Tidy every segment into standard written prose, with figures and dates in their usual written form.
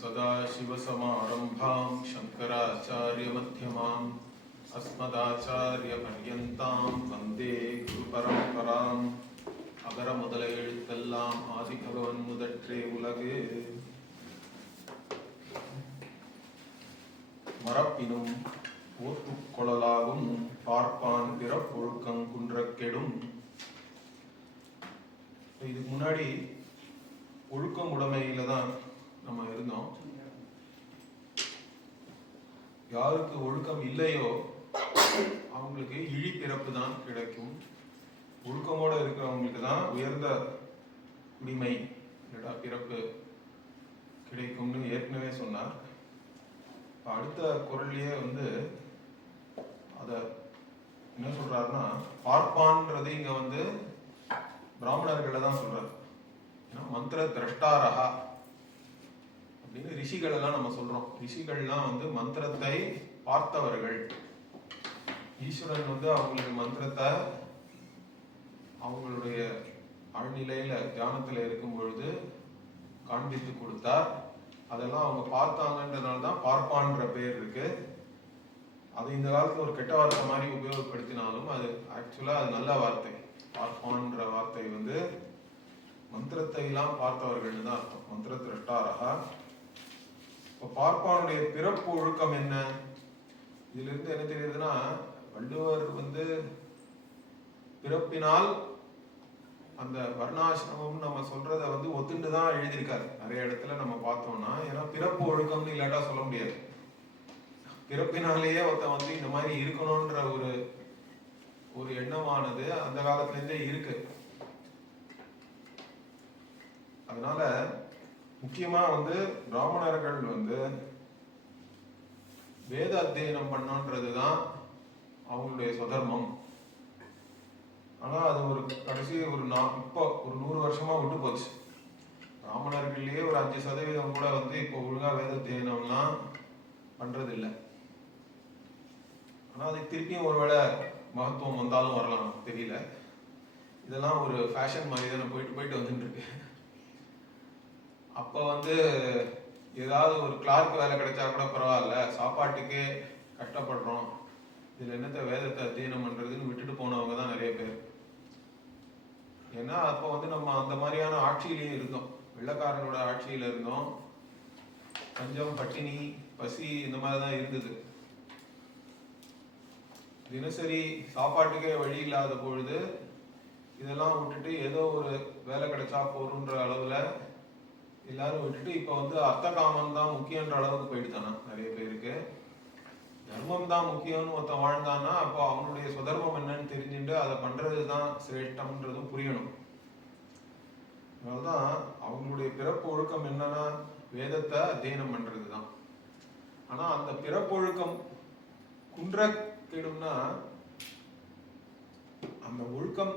सदाशिवसमारम्भां शङ्कराचार्यमध्यमाम् अस्मदाचार्यपर्यन्तां वन्दे गुरुपरम्पराम् அகர முதல எழுத்தெல்லாம் ஆதிபகவன் முதற்றே உலகு. மரப்பினும் ஓர்த்துக்கொள்ளலாகும் பார்ப்பான் பிறப்பொழுக்கங் குன்றக்கெடும். இதுக்கு முன்னாடி ஒழுக்கம் உடைமையில தான் நம்ம இருந்தோம். யாருக்கு ஒழுக்கம் இல்லையோ அவங்களுக்கு இழிப்பிறப்பு தான் கிடைக்கும். ஒழுக்கமோட இருக்கிறவங்களுக்கு தான் உயர்ந்த குடிமை இல்லடா பிறப்பு கிடைக்கும்னு ஏற்கனவே சொன்னார். அடுத்த குரல்லையே அத என்ன சொல்றாருன்னா, பார்ப்பான்றது இங்க பிராமணர்களை தான் சொல்றாரு. மந்திர திரஷ்டாரகா அப்படின்னு ரிஷிகள் எல்லாம் நம்ம சொல்றோம். ரிஷிகள்லாம் மந்திரத்தை பார்த்தவர்கள். ஈஸ்வரன் அவங்களுக்கு மந்திரத்தை அவங்களுடைய ஆழ்நிலையில தியானத்துல இருக்கும் பொழுது காண்பித்து கொடுத்தார். அதெல்லாம் அவங்க பார்த்தாங்கன்றதுனால தான் பார்ப்பான்ற பேர் இருக்கு. அது இந்த காலத்துல ஒரு கெட்ட வார்த்தை மாதிரி உபயோகப்படுத்தினாலும் அது ஆக்சுவலா அது நல்ல வார்த்தை. பார்ப்பான்ற வார்த்தை மந்திரத்தை எல்லாம் பார்த்தவர்கள் தான் அர்த்தம். மந்திர திரஷ்டாரகா. இப்ப பார்ப்பானுடைய பிறப்பு ஒழுக்கம் என்ன? இதுல இருந்து என்ன தெரியுதுன்னா, வள்ளுவர் பிறப்பினால் அந்த வர்ணாசிரமம் நம்ம சொல்றத ஒத்துண்டுதான் எழுதியிருக்காரு. நிறைய இடத்துல நம்ம பார்த்தோம்னா, ஏன்னா பிறப்பு ஒழுக்கம்னு இல்லாட்டா சொல்ல முடியாது. பிறப்பினாலேயே ஒருத்த இந்த மாதிரி இருக்கணும்ன்ற ஒரு எண்ணமானது அந்த காலத்துல இருந்தே இருக்கு. அதனால முக்கியமா பிராமணர்கள் வேத அத்தியனம் பண்ணன்றதுதான் அவங்களுடைய சுதர்மம். ஆனா அது கடைசி இப்போ ஒரு 100 வருஷமா விட்டு போச்சு. பிராமணர்கள்லயே ஒரு 5% கூட இப்போ ஒழுங்கா வேத அத்தியனம்லாம் பண்றது இல்லை. ஆனா அது திருப்பியும் ஒருவேளை மகத்துவம் வந்தாலும் வரலாம், தெரியல. இதெல்லாம் ஒரு ஃபேஷன் மாதிரி தானே போயிட்டு வந்துட்டு இருக்கு. அப்ப ஏதாவது ஒரு கிளார்க் வேலை கிடைச்சா கூட பரவாயில்ல, சாப்பாட்டுக்கே கஷ்டப்படுறோம், இதுல என்னத்த வேதத்தை அத்தியனம் பண்றதுன்னு விட்டுட்டு போனவங்க தான் நிறைய பேர். ஏன்னா அப்ப நம்ம அந்த மாதிரியான ஆட்சியிலேயே இருந்தோம். வெள்ளக்காரனோட ஆட்சியில இருந்தோம். பஞ்சம், பட்டினி, பசி இந்த மாதிரிதான் இருந்தது. தினசரி சாப்பாட்டுக்கே வழி இல்லாத பொழுது இதெல்லாம் விட்டுட்டு ஏதோ ஒரு வேலை கிடைச்சா போறன்ற அளவுல எல்லாரும் விட்டுட்டு இப்ப அர்த்த காமம் தான் முக்கியன்ற அளவுக்கு போயிடுதானா நிறைய பேருக்கு. தர்மம் தான் முக்கியம்னு ஒருத்தன் வாழ்ந்தான்னா அப்போ அவனுடைய சுதர்மம் என்னன்னு தெரிஞ்சுட்டு அதை பண்றதுதான் சிரேஷ்டம்ன்றதும் புரியணும். அதனால்தான் அவங்களுடைய பிறப்பு ஒழுக்கம் என்னன்னா வேதத்தை அத்தியனம் பண்றதுதான். ஆனா அந்த பிறப்பு ஒழுக்கம் குன்ற கேடும்னா, அந்த ஒழுக்கம்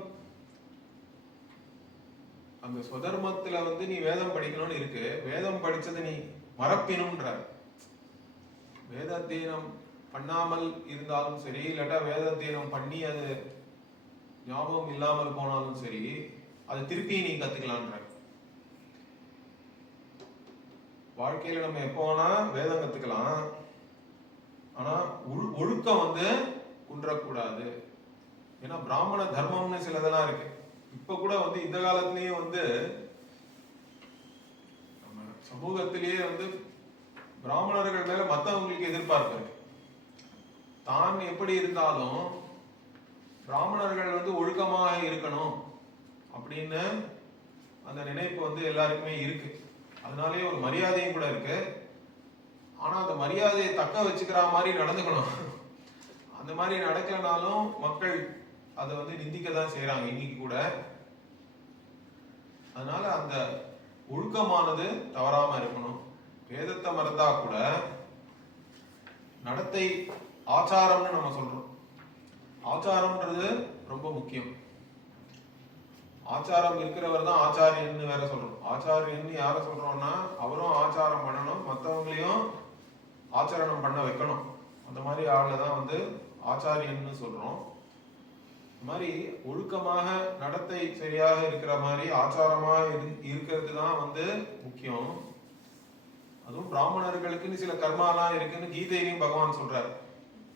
அந்த சுதர்மத்துல நீ வேதம் படிக்கணும்னு இருக்கு. வேதம் படிச்சது நீ மறப்பினும்ன்ற. வேத அத்தியனம் பண்ணாமல் இருந்தாலும் சரி, இல்லாட்டா வேத அத்தியனம் பண்ணி அது ஞாபகம் இல்லாமல் போனாலும் சரி, அது திருப்பி நீ கத்துக்கலான்ற. வாழ்க்கையில நம்ம எப்போ வேணா வேதம் கத்துக்கலாம். ஆனா ஒழுக்கம் குன்றக்கூடாது. ஏன்னா பிராமண தர்மம்னு சிலதெல்லாம் இருக்கு. இப்ப கூட இந்த காலத்திலேயே நம்ம சமூகத்திலேயே பிராமணர்கள் மேல மத்தவங்களுக்கு எதிர்பார்ப்பு இருக்கு. தான் எப்படி இருந்தாலும் பிராமணர்கள் ஒழுக்கமாக இருக்கணும் அப்படின்னு அந்த நினைப்பு எல்லாருக்குமே இருக்கு. அதனாலேயே ஒரு மரியாதையும் கூட இருக்கு. ஆனா அந்த மரியாதையை தக்க வச்சுக்கிற மாதிரி நடந்துக்கணும். அந்த மாதிரி நடக்கலனாலும் மக்கள் அதை நிந்திக்க தான் செய்யறாங்க இன்னைக்கு கூட. அதனால அந்த ஒழுக்கமானது தவறாம இருக்கணும். வேதத்தை மறந்தா கூட நடத்தை ஆச்சாரம்னு நம்ம சொல்றோம். ஆச்சாரம்ன்றது ரொம்ப முக்கியம். ஆச்சாரம் இருக்கிறவர் தான் ஆச்சாரியன்னு வேற சொல்றோம். ஆச்சாரியன்னு யார சொல்றோம்னா அவரும் ஆச்சாரம் பண்ணணும், மற்றவங்களையும் ஆச்சரணம் பண்ண வைக்கணும். அந்த மாதிரி ஆள்ல தான் ஆச்சாரியன்னு சொல்றோம். இந்த மாதிரி ஒழுக்கமாக நடத்தை சரியாக இருக்கிற மாதிரி ஆச்சாரமா இருக்கிறது தான் முக்கியம். அதுவும் பிராமணர்களுக்குன்னு சில கர்மாலாம் இருக்குன்னு கீதையிலையும் பகவான் சொல்றார்.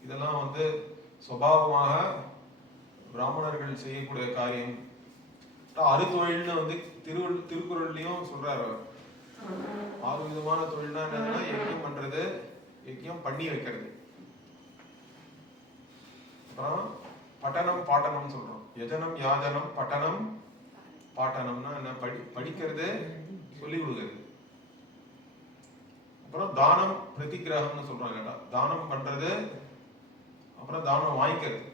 இதெல்லாம் வந்து சுபாவமாக பிராமணர்கள் செய்யக்கூடிய காரியம். அறுதொழில்னு வந்து திருக்குறள்லயும் சொல்றாரு. 6 விதமான தொழில்னா என்னன்னா, யஜ்யம் பண்றது, யஜ்யம் பண்ணி வைக்கிறது. அப்புறம் பட்டனம் பாட்டனம் சொல்றோம். யஜனம் யாஜனம் பட்டனம் பாட்டனம்னா என்ன? படிக்கிறது, சொல்லி கொடுக்கிறது. அப்புறம் தானம் பிரதிகிரகம்னு சொல்றாங்க. தானம் பண்றது, அப்புறம் தானம் வாங்கிக்கிறது.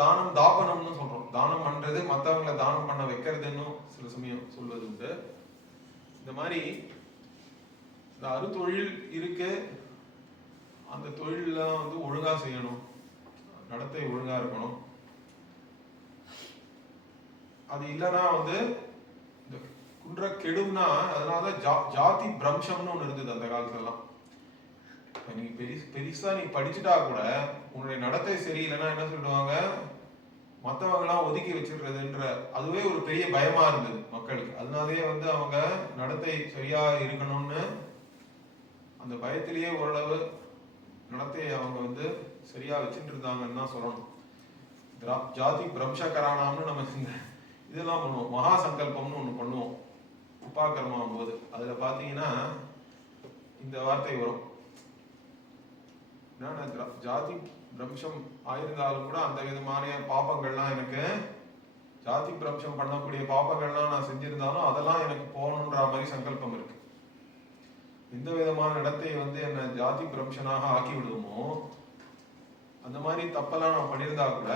தானம் தாபனம்னு சொல்றோம். தானம் பண்றது, மற்றவங்களை தானம் பண்ண வைக்கிறதுன்னு சில சமயம் சொல்வது உண்டு. இந்த மாதிரி இந்த அறுதொழில் இருக்கு. அந்த தொழிலெல்லாம் வந்து ஒழுங்கா செய்யணும், நடத்தை ஒழுங்கா இருக்கணும். அது இல்லைன்னா வந்து இந்த குன்ற கெடும்னா, அதனாலதான் ஜாதி பிரம்சம்னு ஒண்ணு இருந்தது அந்த காலத்துலலாம். நீ பெருசா நீ படிச்சுட்டா கூட உன்னுடைய நடத்தை சரியில்லைன்னா என்ன சொல்லுவாங்க, மற்றவங்க எல்லாம் ஒதுக்கி வச்சிடுறதுன்ற அதுவே ஒரு பெரிய பயமா இருந்தது மக்களுக்கு. அதனாலேயே வந்து அவங்க நடத்தை சரியா இருக்கணும்னு அந்த பயத்திலேயே ஓரளவு நடத்தையை அவங்க வந்து சரியா வச்சுட்டு இருந்தாங்கன்னு தான் சொல்லணும். ஜாதி பிரம்சகரானாம்னு நம்ம இதெல்லாம் பண்ணுவோம். மகா சங்கல்பம்னு ஒண்ணு பண்ணுவோம் உபாகர்மாவும் போது. அதுல பாத்தீங்கன்னா இந்த வார்த்தை வரும். ஜாதி பிரம்சம் ஆயிருந்தாலும் கூட அந்த விதமான பாப்பங்கள்லாம் எனக்கு, ஜாதி பிரம்சம் பண்ணக்கூடிய பாப்பங்கள்லாம் நான் செஞ்சிருந்தாலும் அதெல்லாம் எனக்கு போகணுன்ற மாதிரி சங்கல்பம் இருக்கு. எந்த விதமான இடத்தை வந்து என்ன ஜாதி பிரம்சனாக ஆக்கி விடுவோமோ அந்த மாதிரி தப்பெல்லாம் நான் பண்ணியிருந்தா கூட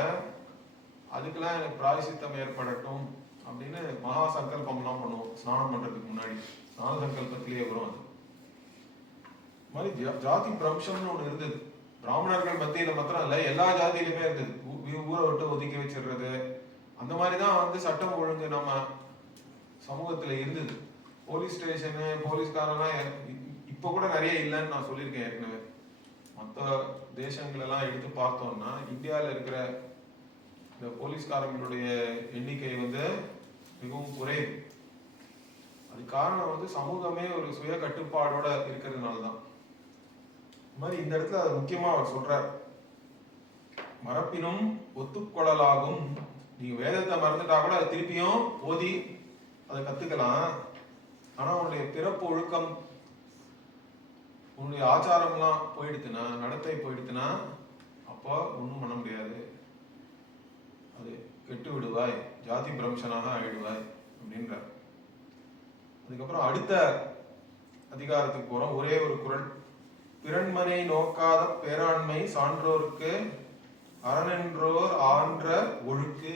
அதுக்கெல்லாம் எனக்கு பிராயசித்தம் ஏற்படட்டும் அப்படின்னு மகா சங்கல்பம்லாம் பண்ணுவோம். ஸ்நானம் பண்றதுக்கு முன்னாடி ஸ்நான சங்கல்பத்திலேயே வரும். அது மாதிரி ஜாதி பிரம்சம்னு ஒண்ணு இருந்தது. பிராமணர்கள் மத்தியில மாத்திரம் இல்ல, எல்லா ஜாதியிலுமே இருந்தது. ஊரை விட்டு ஒதுக்கி வச்சிடுறது, அந்த மாதிரிதான் வந்து சட்டம் ஒழுங்கு நம்ம சமூகத்துல இருந்தது. போலீஸ் ஸ்டேஷனு, போலீஸ்காரெல்லாம் இப்ப கூட நிறைய இல்லைன்னு நான் சொல்லியிருக்கேன் ஏற்கனவே. மற்ற தேசங்கள் எல்லாம் எடுத்து பார்த்தோம்னா இந்தியாவில் இருக்கிற இந்த போலீஸ்காரங்களுடைய எண்ணிக்கை வந்து மிகவும் குறைவு. அது காரணம் வந்து சமூகமே ஒரு சுய கட்டுப்பாடோட இருக்கிறதுனாலதான். மாதிரி இந்த இடத்துல அது முக்கியமா அவர் சொல்றார். மரப்பினும் ஒத்துக்கொள்ளலாகும். நீங்க வேதத்தை மறந்துட்டா கூட அதை திருப்பியும் ஓதி அதை கத்துக்கலாம். ஆனா உன்னுடைய பிறப்பு ஒழுக்கம், உன்னுடைய ஆச்சாரம்லாம் போயிடுத்துனா, நடத்தை போயிடுத்துனா அப்போ ஒன்றும் பண்ண முடியாது. அது கெட்டு விடுவாய், ஜாதி பிரம்சனாக ஆயிடுவாய் அப்படின்ற. அதுக்கப்புறம் அடுத்த அதிகாரத்துக்கு போறோம். ஒரே ஒரு குறள். பிறன்மனை நோக்காத பேராண்மை சான்றோருக்கு அரணென்றோர் ஆன்ற ஒழுக்கு.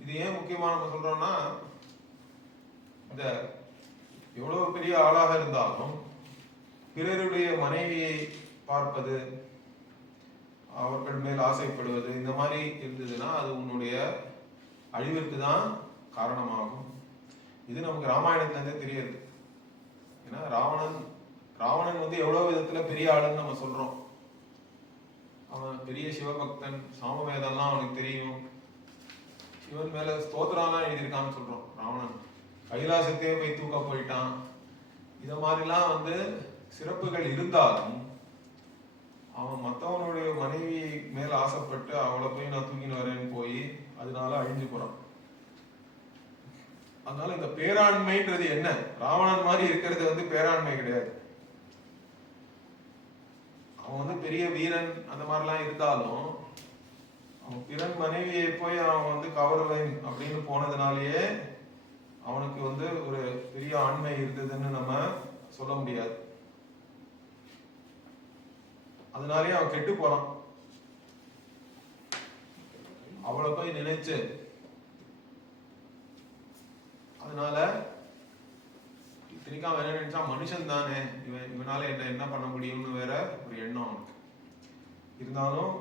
இது ஏன் முக்கியமா நம்ம சொல்றோம்னா, இந்த எவ்வளவு பெரிய ஆளாக இருந்தாலும் பிறருடைய மனைவியை பார்ப்பது, அவர்கள் மேல் ஆசைப்படுவது, இந்த மாதிரி இருந்ததுன்னா அது உன்னுடைய அழிவிற்கு தான் காரணமாகும். இது நமக்கு ராமாயணத்துல இருந்தே தெரியுது. ஏன்னா ராவணன் வந்து எவ்வளவு விதத்துல பெரிய ஆளுன்னு நம்ம சொல்றோம். அவன் பெரிய சிவபக்தன், சாமவேதம்லாம் அவனுக்கு தெரியும், சிவன் மேல ஸ்தோத்திரம்லாம் எழுதியிருக்கான்னு சொல்றோம். ராவணன் கைலாசத்தையே போய் தூக்க போயிட்டான். இத மாதிரிலாம் வந்து சிறப்புகள் இருந்தாலும் அவன் மற்றவனுடைய மனைவி மேல ஆசைப்பட்டு அவளை போய் நான் தூக்கின்னு வரேன்னு போய் அதனால அழிஞ்சு போறான். அதனால இந்த பேராண்மைன்றது என்ன? ராவணன் மாதிரி இருக்கிறது வந்து பேராண்மை கிடையாது. அவன் வந்து பெரிய வீரன் அந்த மாதிரிலாம் இருந்தாலும் அவன் பிறன் மனைவியை போய் அவன் வந்து கவருவேன் அப்படின்னு போனதுனாலேயே அவனுக்கு வந்து ஒரு பெரிய ஆண்மை இருந்ததுன்னு நம்ம சொல்ல முடியாது. அதனாலேயே அவன் கெட்டு போறான். அவளை போய் நினைச்சு அதனால இத்தனைக்கும் அவன் என்ன நினைச்சா, மனுஷன் தானே இவனால என்ன பண்ண முடியும்னு வேற ஒரு எண்ணம் அவனுக்கு இருந்தாலும்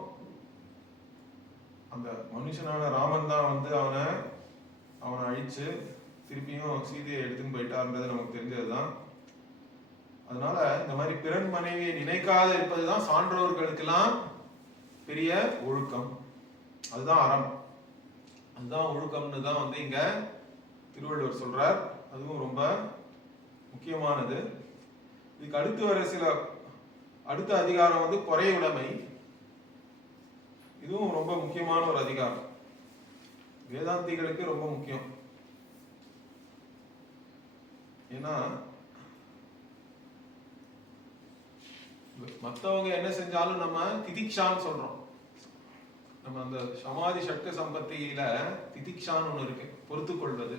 அந்த மனுஷனான ராமன் தான் வந்து அவனை அழிச்சு திருப்பியும் சீதையை எடுத்துன்னு போயிட்டார்ன்றது நமக்கு தெரிஞ்சதுதான். அதனால இந்த மாதிரி பிறன் மனைவியை நினைக்காத இருப்பதுதான் சான்றோர்களுக்கெல்லாம் பெரிய ஒழுக்கம். அதுதான் அறம், அதுதான் ஒழுக்கம்னு தான் வந்து இங்க திருவள்ளுவர் சொல்றார். அதுவும் ரொம்ப முக்கியமானது. இதுக்கு அடுத்து வர அடுத்த அதிகாரம் வந்து பொறையுடைமை. இதுவும் ரொம்ப முக்கியமான ஒரு அதிகாரம், வேதாந்திகளுக்கு ரொம்ப முக்கியம். ஏன்னா மற்றவங்க என்ன செஞ்சாலும் நம்ம திதிக்ஷான்னு சொல்றோம். நம்ம அந்த சமாதி ஷட்க சம்பத்தியில திதிக்ஷான்னு ஒண்ணு இருக்கு, பொறுத்து கொள்வது.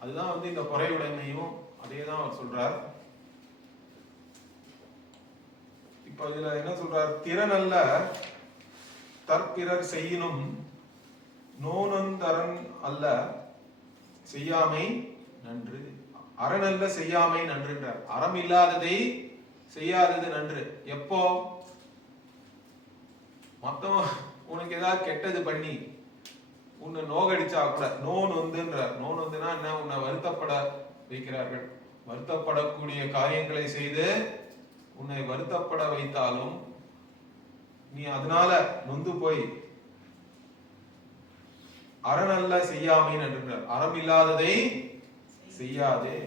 அதுதான் வந்து இந்த பொறையுடைமையும் அதே தான் அவர் சொல்றார். இப்ப இதுல என்ன சொல்றார்? திறனல்ல தற்பிறர் செய்யினும் நோனந்தரன் அல்ல செய்யாமை நன்று. அறநல்ல செய்யாமை நன்றுன்றார். அறம் இல்லாததை செய்யாதது நன்று. எப்போ? மத்தவன் உனக்கு ஏதாவது கெட்டது பண்ணி உன்னை நோகடிச்சா கூட, நோன் வந்துன்றார். நோன் வந்துன்னா என்ன? உன்னை வருத்தப்பட வைக்கிறார்கள். வருத்தப்படக்கூடிய காரியங்களை செய்து உன்னை வருத்தப்பட வைத்தாலும் நீ அதனால நொந்து போய் அறநல்ல செய்யாமை நன்றுன்றார். அறம் இல்லாததை செய்யாதே.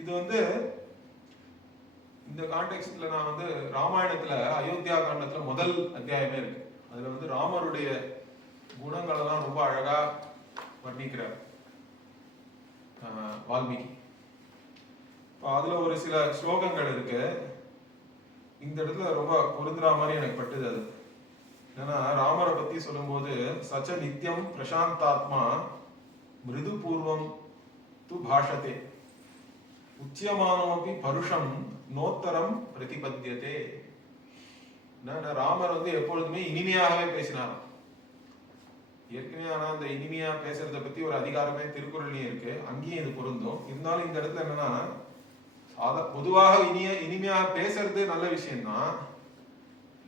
இது வந்து இந்த கான்டெக்ஸ்ட்ல நான் வந்து ராமாயணத்துல அயோத்தியா காண்டத்துல முதல் அத்தியாயமே இருக்கு. அதுல வந்து ராமருடைய குணங்கள் எல்லாம் ரொம்ப அழகா வர்ணிக்கிறார் வால்மீகி. அதுல ஒரு சில ஸ்லோகங்கள் இருக்கு, இந்த இடத்துல ரொம்ப பொருந்துற மாதிரி எனக்கு பட்டுது. அது ஏன்னா ராமரை பத்தி சொல்லும்போது சச்ச நித்தியம் பிரசாந்தாத்மா மிருது பூர்வம் து பாஷதே உச்சியமானமபி பருஷம் நோத்தரம் பிரதிபத்தியதே. ராமர் வந்து எப்பொழுதுமே இனிமையாகவே பேசினார். ஏற்கனவே ஆனா அந்த இனிமையா பேசுறத பத்தி ஒரு அதிகாரமே திருக்குறள்லயும் இருக்கு, அங்கேயும் இது பொருந்தும். இருந்தாலும் இந்த இடத்துல என்னன்னா, பொதுவாக இனிமையாக பேசுறது நல்ல விஷயம்தான்.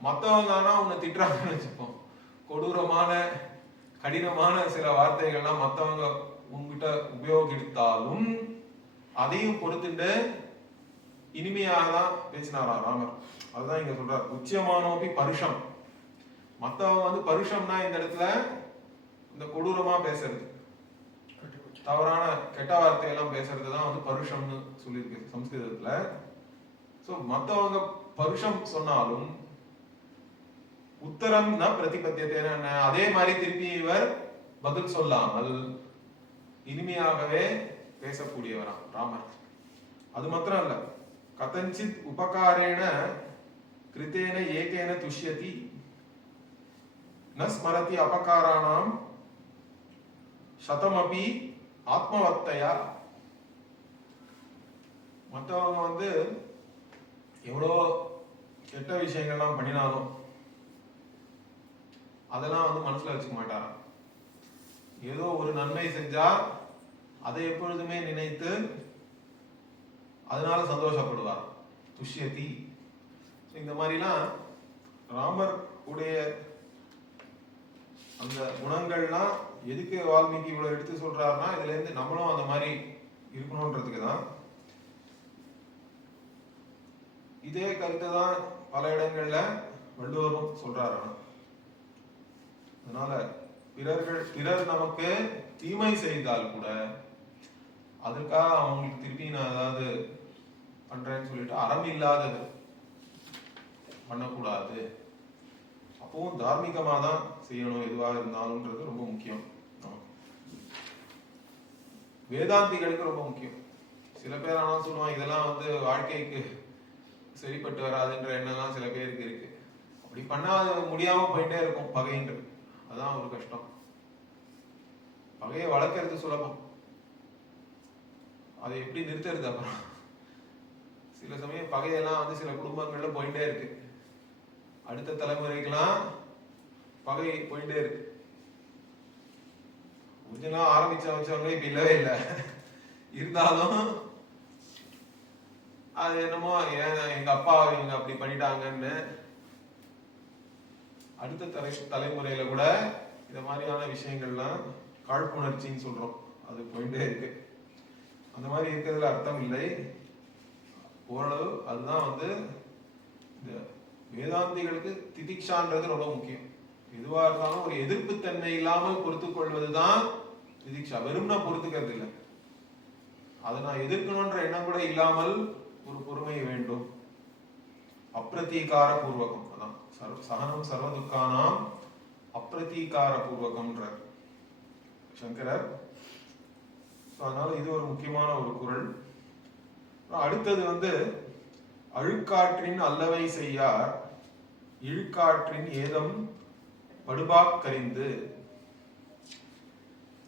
மற்றவங்க ஆனா உன்னை திட்டுறாங்கன்னு வச்சுப்போம், கொடூரமான கடினமான சில வார்த்தைகள்லாம் மற்றவங்க உங்ககிட்ட உபயோகித்தாலும் அதையும் பொறுத்துட்டு இனிமையாக தான் பேசினாராம் ராமர். அதுதான் இங்க சொல்றார், உச்சியமானோபி பருஷம். மற்றவங்க வந்து பருஷம்னா இந்த இடத்துல இந்த கொடூரமா பேசுறது, தவறான கெட்ட வார்த்தையெல்லாம் பேசுறது தான் வந்து பருஷம்னு சொல்லியிருக்கு சம்ஸ்கிருதத்துல. சோ மற்றவங்க பருஷம் சொன்னாலும் உத்தரம் ந பிரதிபத்தியத்தை, அதே மாதிரி திருப்பி இவர் பதில் சொல்லாமல் இனிமையாகவே பேசக்கூடியவராம் ராமர். அது மாத்திரம் இல்ல, கதஞ்சித் உபகாரேன கிருத்தேன ஏகேன துஷ்யதி ந ஸ்மரதி அபகாராணாம் சதமபி ஆத்மவத்தையா. மற்றவங்க வந்து எவ்வளோ கெட்ட விஷயங்கள்லாம் பண்ணினாலும் அதெல்லாம் வந்து மனசுல வச்சுக்க மாட்டாராம். ஏதோ ஒரு நன்மை செஞ்சா அதை எப்பொழுதுமே நினைத்து அதனால சந்தோஷப்படுவார், துஷ்யதி. இந்த மாதிரிலாம் ராமர் உடைய அந்த குணங்கள்லாம் எதுக்கு வால்மீகி இவ்வளவு எடுத்து சொல்றாருன்னா, இதுல இருந்து நம்மளும் அந்த மாதிரி இருக்கணும்ன்றதுக்கு தான். இதே கருத்து தான் பல இடங்கள்ல வள்ளுவரும் சொல்றாரு. அதனால பிறர் நமக்கு தீமை செய்தால் கூட அதுக்காக அவங்களுக்கு திருப்பி நான் ஏதாவது பண்றேன்னு சொல்லிட்டு அறம் இல்லாதது பண்ணக்கூடாது. அப்பவும் தார்மீகமா தான் செய்யணும் எதுவாக இருந்தாலும்ன்றது ரொம்ப முக்கியம். வேதாந்திகளுக்கு ரொம்ப முக்கியம். சில பேர் ஆனா சொல்லுவாங்க இதெல்லாம் வந்து வாழ்க்கைக்கு சரிப்பட்டு வராதுன்ற எண்ணம்லாம் சில பேருக்கு இருக்கு. அப்படி பண்ணா அது முடியாம போயிட்டே இருக்கும் பகைன்றது. அதான் ஒரு கஷ்டம். பகையை வளர்க்கறது சுலபம், அதை எப்படி நிறுத்துறது அப்புறம். சில சமயம் பகையெல்லாம் வந்து சில குடும்பங்கள்ல போயிட்டே இருக்கு, அடுத்த தலைமுறைக்கெல்லாம் பகை போயிட்டே இருக்கு. ஒரிஜினலா வச்சவங்க இப்ப இல்லவே இல்லை. இருந்தாலும் அது என்னமோ எங்க அப்பா இவங்க அப்படி பண்ணிட்டாங்கன்னு அடுத்த தலைமுறையில கூட இந்த மாதிரியான விஷயங்கள்லாம் காழ்ப்புணர்ச்சின்னு சொல்றோம், அது போயிட்டே இருக்கு. அந்த மாதிரி இருக்கிறதுல அர்த்தம் இல்லை. ஓரளவு அதுதான் வந்து இந்த வேதாந்திகளுக்கு திதிக்ஷான்றது ரொம்ப முக்கியம். எதுவா இருந்தாலும் ஒரு எதிர்ப்பு தன்மை இல்லாமல் பொறுத்து கொள்வதுதான் திதிக்ஷா வெறும்னா பொறுத்துக்கிறது இல்லை, அதை நான் எதிர்க்கணும்ன்ற எண்ணம் கூட இல்லாமல் ஒரு பொறுமை வேண்டும். அப்பிரதீகார பூர்வகம், அதான் சகனம் சர்வதுக்கானாம் அப்பிரதீகார பூர்வகம்ன்றார் சங்கரர். அதனால இது ஒரு முக்கியமான ஒரு குறள். அடுத்தது அழுக்காற்றின் அல்லவை செய்யார் இழுக்காற்றின் ஏதம் படுபாக்கறிந்து.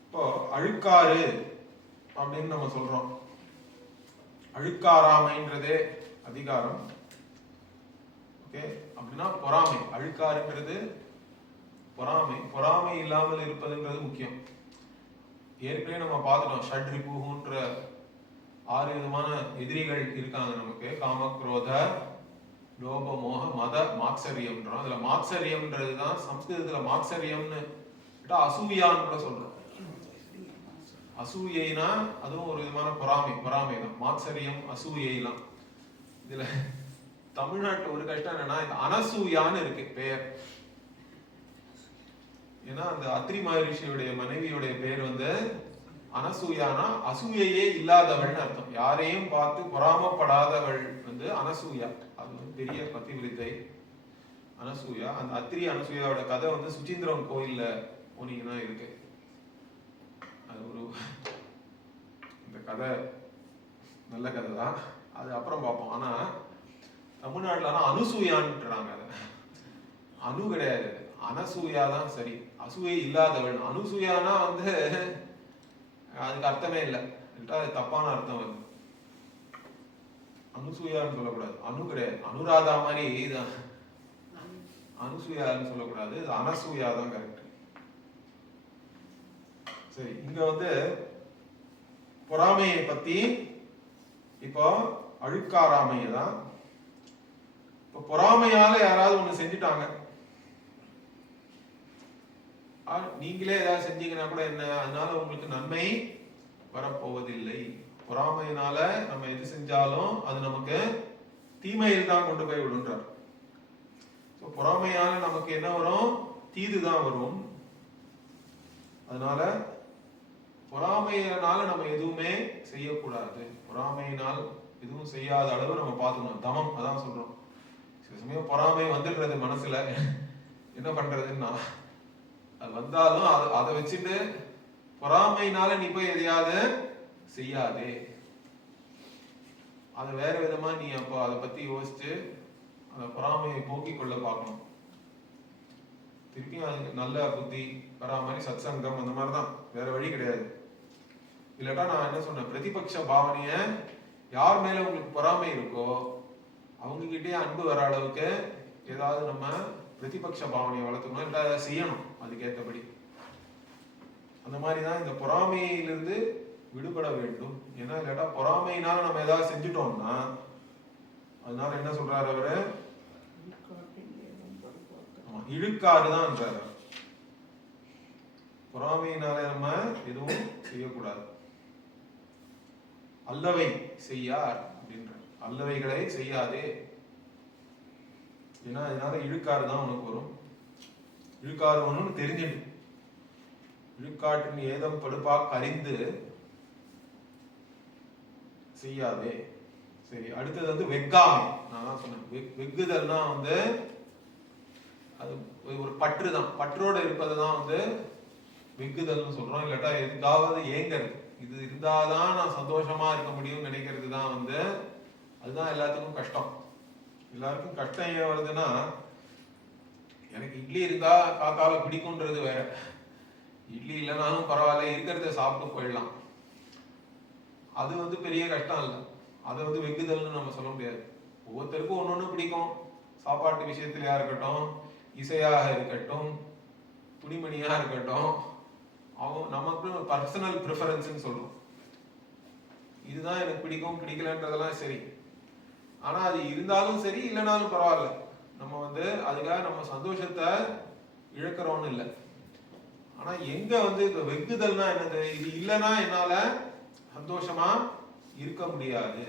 இப்போ அழுக்காறு அப்படின்னு நம்ம சொல்றோம், அழுக்காராமைன்றதே அதிகாரம். ஓகே, அப்படின்னா பொறாமை, அழுக்காருங்கிறது பொறாமை. பொறாமை இல்லாமல் இருப்பதுன்றது முக்கியம். ஏற்கனவே நம்ம பார்த்துட்டோம், ஷட்ரிபுன்ற 6 விதமான எதிரிகள் இருக்காங்க நமக்கு. காம, குரோத, லோப, மோக, மத, மாத்சரியம்ன்றோம். அதுல மாத்சரியம்ன்றது தான் சம்ஸ்கிருதத்துல மாத்சரியம்னு அசூயான்னு கூட சொல்றோம். அசூயைனா அதுவும் ஒரு விதமான பொறாமை தான். மாத்சரியம், அசூயைலாம். இதுல தமிழ்நாட்டுல ஒரு கஷ்டம் என்னன்னா, இந்த அனசூயான்னு இருக்கு பெயர். ஏன்னா அந்த அத்ரி மகரிஷியுடைய மனைவியுடைய பேர் அனசூயானா அசூயையே இல்லாதவள்னு அர்த்தம். யாரையும் பார்த்து பொறாமப்படாதவள் அனசூயா. அது பெரிய பதிவிருத்தை அனசூயா. அந்த அத்ரி அனசூயாவோட கதை சுசீந்திரம் கோயில்ல போனீங்கன்னா இருக்கு. அது ஒரு இந்த கதை நல்ல கதை தான், அது அப்புறம் பார்ப்போம். ஆனா தமிழ்நாட்டுல அனுசூயான்றாங்க. அது அணு கிடையாது, அனசூயா தான் சரி. அசூயை இல்லாதவள். அனுசூயானா அதுக்கு அர்த்தமே இல்லை, அது தப்பான அர்த்தம் வருது. அனுசூயான்னு சொல்லக்கூடாது, அணு கிடையாது. அனுராதா மாதிரி இதுதான் அனுசூயான்னு சொல்லக்கூடாது, இது அனசூயா தான் கரெக்ட். சரி, இங்க பொறாமையை பத்தி இப்போ அழுக்காராமையை தான். இப்போ பொறாமையால யாராவது ஒண்ணு செஞ்சுட்டாங்க, நீங்களே ஏதாவது செஞ்சீங்கன்னா கூட என்ன, அதனால உங்களுக்கு நன்மை வரப்போவதில்லை. பொறாமையினால நம்ம எது செஞ்சாலும் அது நமக்கு தீமையில் தான் கொண்டு போய் விடுன்றார். பொறாமையால நமக்கு என்ன வரும்? தீது தான் வரும். அதனால பொறாமையினால நம்ம எதுவுமே செய்யக்கூடாது. பொறாமையினால் எதுவும் செய்யாத அளவு நம்ம பார்த்துக்கணும். தமம், அதான் சொல்றோம். சில சமயம் பொறாமை வந்துடுறது மனசுல, என்ன பண்றதுன்னா அது வந்தாலும் அதை வச்சுட்டு பொறாமையினால நீ போய் எதையாவது செய்யாதே. அதை வேற விதமா நீ அப்போ அதை பத்தி யோசிச்சு அந்த பொறாமையை போக்கிக் கொள்ள பார்க்கணும். திருப்பியும் அது நல்ல புத்தி வரா மாதிரி சத்சங்கம் அந்த மாதிரிதான், வேற வழி கிடையாது. இல்லாட்டா நான் என்ன சொன்னேன், பிரதிபக்ஷ பாவனைய யார் மேல உங்களுக்கு பொறாமை இருக்கோ அவங்க கிட்டே அன்பு வர அளவுக்கு ஏதாவது நம்ம பிரதிபக்ஷ பாவனையை வளர்த்துக்கணும், இல்லை அதை செய்யணும் அதுக்கேற்றபடி. அந்த மாதிரிதான் இந்த பொறாமையிலிருந்து விடுபட வேண்டும். ஏன்னா இல்லாட்டா பொறாமையினால நம்ம ஏதாவது செஞ்சுட்டோம்னா அதனால என்ன சொல்றாரு அவரு, இழுக்காருதான். பொறாமையினால நம்ம எதுவும் செய்யக்கூடாது. அல்லவை செய்யார் அப்படின்ற, அல்லவைகளை செய்யாதே. ஏன்னா இதனால இழுக்காறு தான் உனக்கு வரும். இழுக்காறு ஒண்ணு தெரிஞ்சிடு. இழுக்காற்றின் ஏதம் படுப்பா கரிந்து செய்யாதே. சரி, அடுத்தது வெக்காமை. நான் தான் சொன்னேன், வெக்குதல்னா அது ஒரு பற்று தான். பற்றோட இருப்பதுதான் வெக்குதல்னு சொல்றோம். இல்லாட்டா எதுக்காவது ஏங்கிறது, இது இருந்தாதான் நான் சந்தோஷமா இருக்க முடியும்னு நினைக்கிறது தான் அதுதான் எல்லாத்துக்கும் கஷ்டம். எல்லாருக்கும் கஷ்டம் ஏன் வருதுன்னா, எனக்கு இட்லி இருந்தா காக்கால பிடிக்கும்ன்றது வேற, இட்லி இல்லைனாலும் பரவாயில்ல இருக்கிறத சாப்பிட்டு போயிடலாம், அது பெரிய கஷ்டம் இல்லை. அதை வெகுதல்னு நம்ம சொல்ல முடியாது. ஒவ்வொருத்தருக்கும் ஒன்னொன்னு பிடிக்கும். சாப்பாட்டு விஷயத்திலயா இருக்கட்டும், இசையாக இருக்கட்டும், துணிமணியா இருக்கட்டும், அவங்க நமக்கு பர்சனல் ப்ரிஃபரன்ஸ்ன்னு சொல்றோம். இதுதான் எனக்கு பிடிக்கும் பிடிக்கலன்றதெல்லாம் சரி. ஆனா அது இருந்தாலும் சரி இல்லைனாலும் பரவாயில்ல, நம்ம அதுக்காக நம்ம சந்தோஷத்தை இழக்கிறோம்னு இல்லை. ஆனா எங்க இந்த வெகுதல்னா என்னது, இது இல்லைன்னா என்னால சந்தோஷமா இருக்க முடியாது.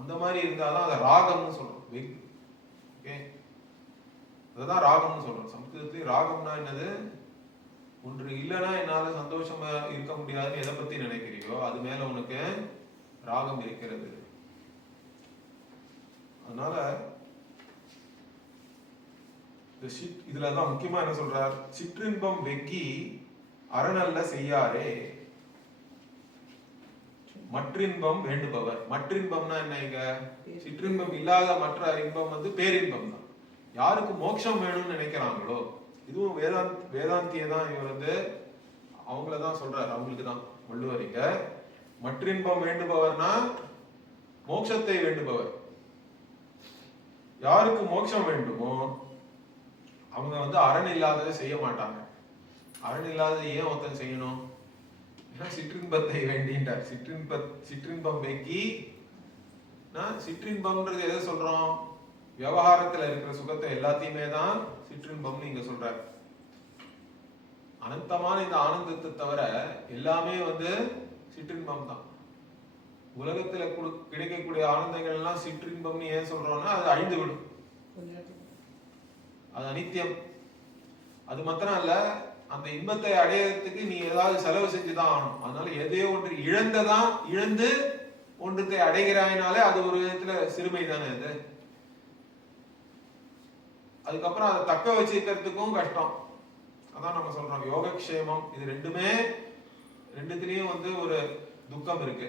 அந்த மாதிரி இருந்தாதான் அதை ராகம்னு சொல்றோம். ஓகே, அதுதான் ராகம்னு சொல்றோம். சம்ஸ்கிருதத்துல ராகம்னா என்னது, ஒன்று இல்லைன்னா என்னால சந்தோஷமா இருக்க முடியாதுன்னு எதை பத்தி நினைக்கிறியோ அது மேல உனக்கு ராகம் இருக்கிறது. அதனால இதுலதான் முக்கியமா என்ன சொல்றார், சிற்றின்பம் வெக்கி அறநல்ல செய்யாரே மற்றின்பம் வேண்டுபவர். மற்றின்பம்னா என்ன, இங்க சிற்றின்பம் இல்லாத மற்ற இன்பம் வந்து பேரின்பம் தான். யாருக்கு மோட்சம் வேணும்னு நினைக்கிறாங்களோ, இதுவும் வேதாந்தியை தான் இவர் வந்து அவங்களதான் சொல்றாரு, அவங்களுக்கு தான் வள்ளுவர் இங்க மற்றின்பம் வேண்டுபவர்னா மோட்சத்தை வேண்டுபவர். யாருக்கு மோட்சம் வேண்டுமோ அவங்க வந்து அரண் இல்லாததை செய்ய மாட்டாங்க. அரண் இல்லாததை ஏன் ஒருத்தன் செய்யணும், சிற்றின்பத்தை வேண்டின்றார். சிற்றின்பம் வெக்கி, சிற்றின்பம்ன்றது எதை சொல்றோம், விவகாரத்துல இருக்கிற சுகத்தை எல்லாத்தையுமே தான் சிற்றின்பம்னு இங்க சொல்றார். அனந்தமான இந்த ஆனந்தத்தை தவிர எல்லாமே வந்து சிற்றின்பம் தான். உலகத்துல கிடைக்கக்கூடிய ஆனந்தங்கள் எல்லாம் சிற்றின்பம்னு ஏன் சொல்றோம்னா அது அழிந்து விடும், அது அனித்தியம். அது மாத்திரம் இல்ல, அந்த இன்பத்தை அடையறதுக்கு நீ ஏதாவது செலவு செஞ்சுதான் ஆகணும். அதனால எதையோ ஒன்று இழந்து ஒன்றத்தை அடைகிறாயினாலே அது ஒரு விதத்துல சிறுமை தானே அது. அதுக்கப்புறம் அதை தக்க வச்சுக்கிறதுக்கும் கஷ்டம். அதான் நம்ம சொல்றோம் யோகக்ஷேமம், இது ரெண்டுத்திலயும் வந்து ஒரு துக்கம் இருக்கு,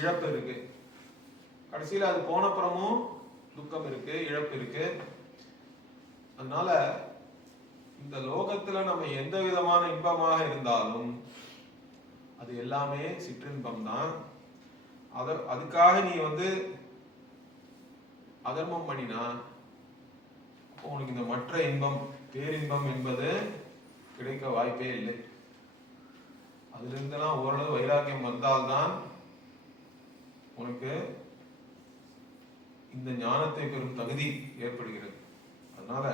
இழப்பு இருக்கு. கடைசியில அது போனப்புறமும் துக்கம் இருக்கு, இழப்பு இருக்கு. அதனால இந்த லோகத்துல நம்ம எந்த விதமான இன்பமாக இருந்தாலும் அது எல்லாமே சிற்றின்பம் தான். அதுக்காக நீ வந்து அதர்மம் பண்ணினா உனக்கு இந்த மற்ற இன்பம் பேரின்பம் என்பது கிடைக்க வாய்ப்பே இல்லை. அதுல இருந்தெல்லாம் ஓரளவு வைராக்கியம் வந்தால்தான் உனக்கு இந்த ஞானத்தை பெறும் தகுதி ஏற்படுகிறது. அதனால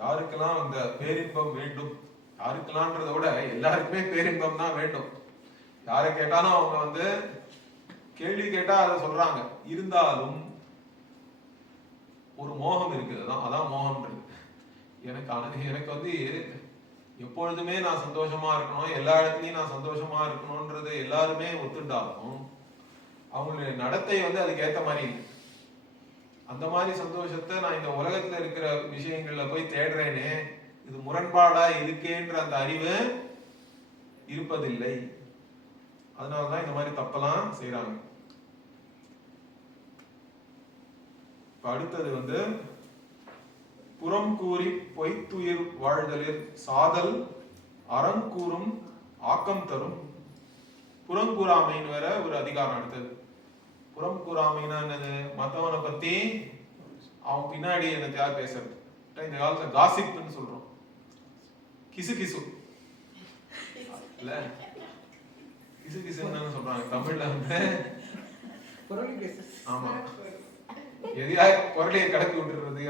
யாருக்கெல்லாம் அந்த பேரின்பம் வேண்டும், யாருக்கெல்லாம்ன்றத விட எல்லாருக்குமே பேரின்பம் தான் வேண்டும். யாரை கேட்டாலும் அவங்க வந்து கேள்வி கேட்டா அதை சொல்றாங்க. இருந்தாலும் ஒரு மோகம் இருக்குது, அதான் மோகம்ன்றது. எனக்கு வந்து எப்பொழுதுமே நான் சந்தோஷமா இருக்கணும், எல்லா இடத்துலயும் நான் சந்தோஷமா இருக்கணும்ன்றது எல்லாருமே ஒத்துண்டாலும் அவங்களுடைய நடத்தை வந்து அதுக்கு ஏத்த மாதிரி இல்லை. அந்த மாதிரி சந்தோஷத்தை நான் இந்த உலகத்துல இருக்கிற விஷயங்கள்ல போய் தேடுறேனே, இது முரண்பாடா இருக்கேன்ற அந்த அறிவு இருப்பதில்லை. அதனாலதான் இந்த மாதிரி தப்பெல்லாம் செய்யறாங்க. இப்ப அடுத்தது வந்து புறம் கூறி பொய்த்துயிர் வாழ்தலில் சாதல் அறங்கூறும் ஆக்கம் தரும். புறங்கூறாமைன்னு வேற ஒரு அதிகாரம் அடுத்தது. புறம் கூறாமைன்னா என்னது, மத்தவனை பத்தி அவன் பின்னாடி என்னத்தையா பேசுறது. இந்த காலத்துல காசிப்னு சொல்றோம், கிசு கிசு இல்ல, கிசு கிசுன்னு சொல்றாங்க தமிழ்ல வந்து. ஆமா, எதையாவது குரலையை கடத்தி விட்டுறது,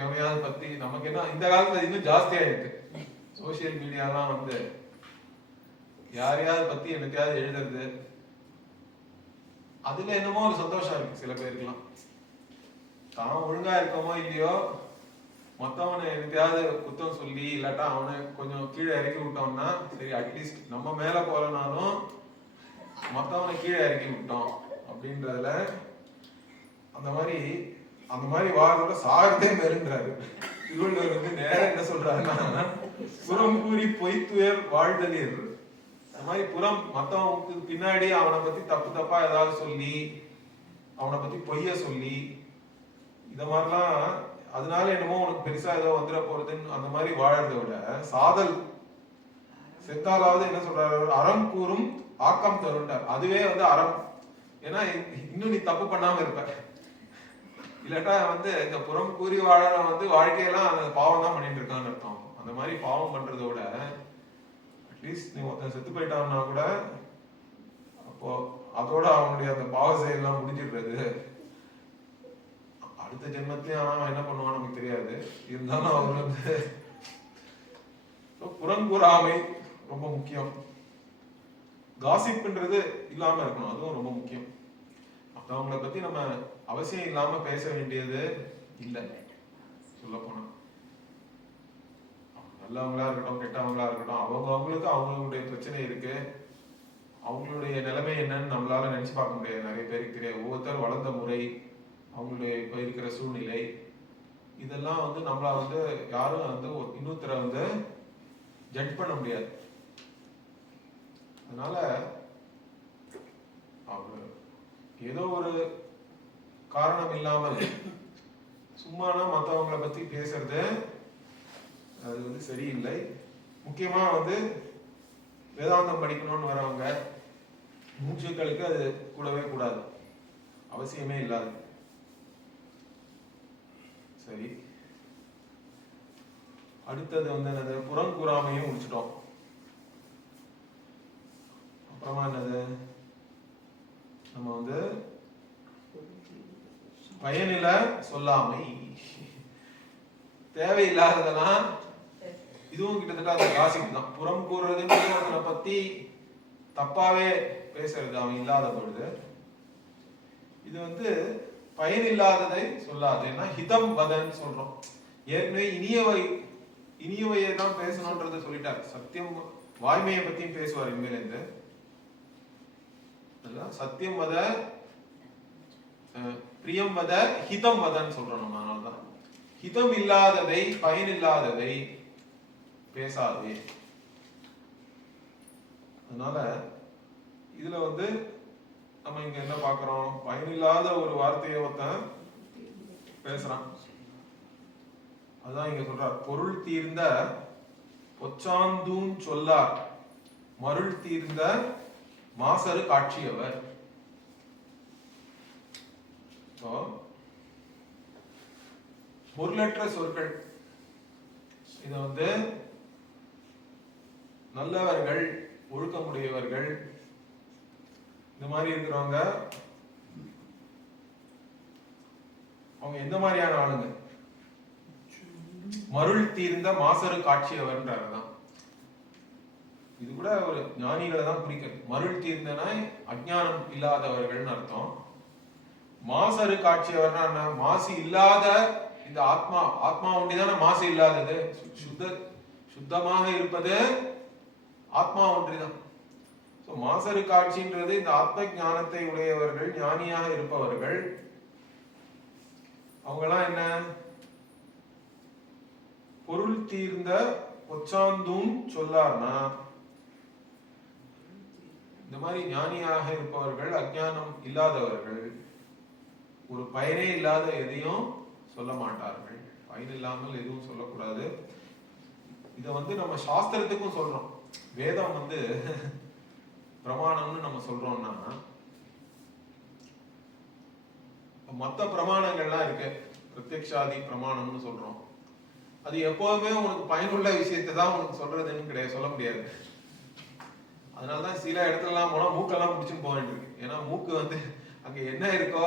எவனையாவது பத்தி. நமக்கு என்ன இந்த காலத்துல இன்னும் ஜாஸ்தியா இருக்கு, சோசியல் மீடியாலாம் வந்து யாரையாவது பத்தி என்னத்தையாவது எழுதுறது. அதுல என்னமோ ஒரு சந்தோஷம் இருக்கு சில பேருக்குலாம். தான் ஒழுங்கா இருக்கமோ இல்லையோ, மத்தவனை என்னத்தையாவது குத்தம் சொல்லி இல்லாட்டா அவனை கொஞ்சம் கீழே இறக்கி விட்டோம்னா சரி, அட்லீஸ்ட் நம்ம மேல போலனாலும் மத்தவனை கீழே இறக்கி விட்டோம் அப்படின்றதுல அந்த மாதிரி வாரத்தோட சாகத்தே மெருங்கிறாரு. திருவள்ளுவர் வந்து நேரம் என்ன சொல்றாருன்னா, புறம் கூறி பொய்த்துயர் வாழ்தலிர். அந்த மாதிரி புறம் மத்தவனுக்கு பின்னாடி அவனை பத்தி தப்பா ஏதாவது சொல்லி, அவனை பத்தி பொய்ய சொல்லி, இத மாதிரிலாம் அதனால என்னமோ உனக்கு பெருசா ஏதோ வந்துட போறதுன்னு அந்த மாதிரி வாழறதை விட சாதல், செத்தாலாவது என்ன சொல்றாரு, அறம் கூறும் ஆக்கம் தருண்டார். அதுவே வந்து அறம். ஏன்னா இன்னும் நீ தப்பு பண்ணாம இருப்ப. இல்லாட்டா வந்து இந்த புறம் கூறி வாழற வந்து வாழ்க்கையெல்லாம் அந்த பாவம் தான் பண்ணிட்டு இருக்கான்னு அர்த்தம். அந்த மாதிரி பாவம் பண்றதோட அட்லீஸ்ட் நீ ஒருத்தன் செத்து போயிட்டான்னா கூட அப்போ அதோட அவனுடைய அந்த பாவ செயல்லாம் முடிஞ்சிடுறது. அடுத்த ஜென்மத்திலயும் அவன் என்ன பண்ணுவான்னு நமக்கு தெரியாது. இருந்தாலும் அவர் வந்து புறங்கூறாமை ரொம்ப முக்கியம். காசிப்ன்றது இல்லாம இருக்கணும், அதுவும் ரொம்ப முக்கியம். மற்றவங்களை பத்தி நம்ம அவசியம் இல்லாம பேச வேண்டியது இல்லை சொல்ல போனா. நல்லவங்களா இருக்கட்டும் கெட்டவங்களா இருக்கட்டும், அவங்களுக்கு அவங்களுடைய பிரச்சனை இருக்கு. அவங்களுடைய நிலைமை என்னன்னு நம்மளால நினைச்சு பார்க்க முடியாது. நிறைய பேருக்கு தெரியாது. ஒவ்வொருத்தர் வளர்ந்த முறை, அவங்களுடைய இப்ப இருக்கிற சூழ்நிலை, இதெல்லாம் வந்து நம்மள வந்து யாரும் வந்து இன்னொருத்தரை வந்து ஜட்ஜ் பண்ண முடியாது. அதனால அவர் ஏதோ ஒரு காரணம் இல்லாமல் சும்மானா மற்றவங்களை பத்தி பேசுறது அது வந்து சரியில்லை. முக்கியமா வந்து வேதாந்தம் படிக்கணும்னு வரவங்க மூச்சுக்களுக்கு அது கூடவே கூடாது, அவசியமே இல்லாது. சரி, அடுத்தது வந்து என்னது, புறங்கூறாமையும் முடிச்சிட்டோம். அப்புறமா என்னது, நம்ம வந்து பயனில சொல்லாமை, தேவையில்லாததெல்லாம், இதுவும் கிட்டத்தட்ட அந்த காசிப் தான். புறம் கூறுறதுன்னு ஒருத்தனை பத்தி தப்பாவே பேசுறது அவன் இல்லாத பொழுது, இது வந்து பயனில்லாததை சொல்லாது. ஏன்னா ஹிதம் வதன்னு சொல்றோம். ஏற்கனவே இனியவையை தான் பேசணும்ன்றத சொல்லிட்டார். சத்தியம் வாய்மையை பத்தியும் பேசுவார் இனிமேலேருந்து. சத்தியம் வத, பிரியம் வத, ஹிதம் வதன்னு சொல்றோம் நம்ம. அதனால்தான் ஹிதம் இல்லாததை, பயனில்லாததை பேசாதே. அதனால இதுல வந்து நம்ம இங்க என்ன பாக்குறோம், பயனில்லாத ஒரு வார்த்தையை ஒருத்தன் பேசுறான். அதான் இங்க சொல்றார், பொருள் தீர்ந்த பொச்சாந்தூன் சொல்லார் மருள் தீர்ந்த மாசரு காட்சியவர். பொருளற்ற சொற்கள், இத வந்து நல்லவர்கள், ஒழுக்கமுடையவர்கள், இந்த மாதிரி இருக்கிறவங்க அவங்க எந்த மாதிரியான ஆளுங்க, மருள் தீர்ந்த மாசரு காட்சியவர்ன்றதுதான். இது கூட ஒரு ஞானிகளை தான் குறிக்கிறது. மருள் தீர்ந்தனா அஞ்ஞானம் இல்லாதவர்கள்னு அர்த்தம். மாசரு காட்சியவர்னா என்ன, மாசு இல்லாத இந்த ஆத்மா, ஆத்மா ஒன்றிதான மாசு இல்லாதது. சுத்தமாக இருப்பது ஆத்மா ஒன்றிதான். மாசரு காட்சின்றது இந்த ஆத்ம ஞானத்தை உடையவர்கள், ஞானியாக இருப்பவர்கள். அவங்கெல்லாம் என்ன, பொருள் தீர்ந்த பொச்சாந்தூன் சொல்லார்னா, இந்த மாதிரி ஞானியாக இருப்பவர்கள், அஞ்ஞானம் இல்லாதவர்கள், ஒரு பயனே இல்லாத எதையும் சொல்ல மாட்டார்கள். பயன் இல்லாமல் எதுவும் சொல்லக்கூடாது. இத வந்து நம்ம சாஸ்திரத்துக்கும் சொல்றோம். வேதம் வந்து பிரமாணம்னு நம்ம சொல்றோம்னா, மற்ற பிரமாணங்கள்லாம் இருக்கு, பிரத்யக்ஷாதி பிரமாணம்னு சொல்றோம். அது எப்போதுமே உனக்கு பயனுள்ள விஷயத்தை தான் உனக்கு சொல்றதுன்னு கிடையாது, சொல்ல முடியாது. அதனாலதான் சில இடத்துலலாம் போனா மூக்கெல்லாம் முடிச்சுன்னு போக வேண்டியிருக்கு. ஏன்னா மூக்கு வந்து அங்க என்ன இருக்கோ,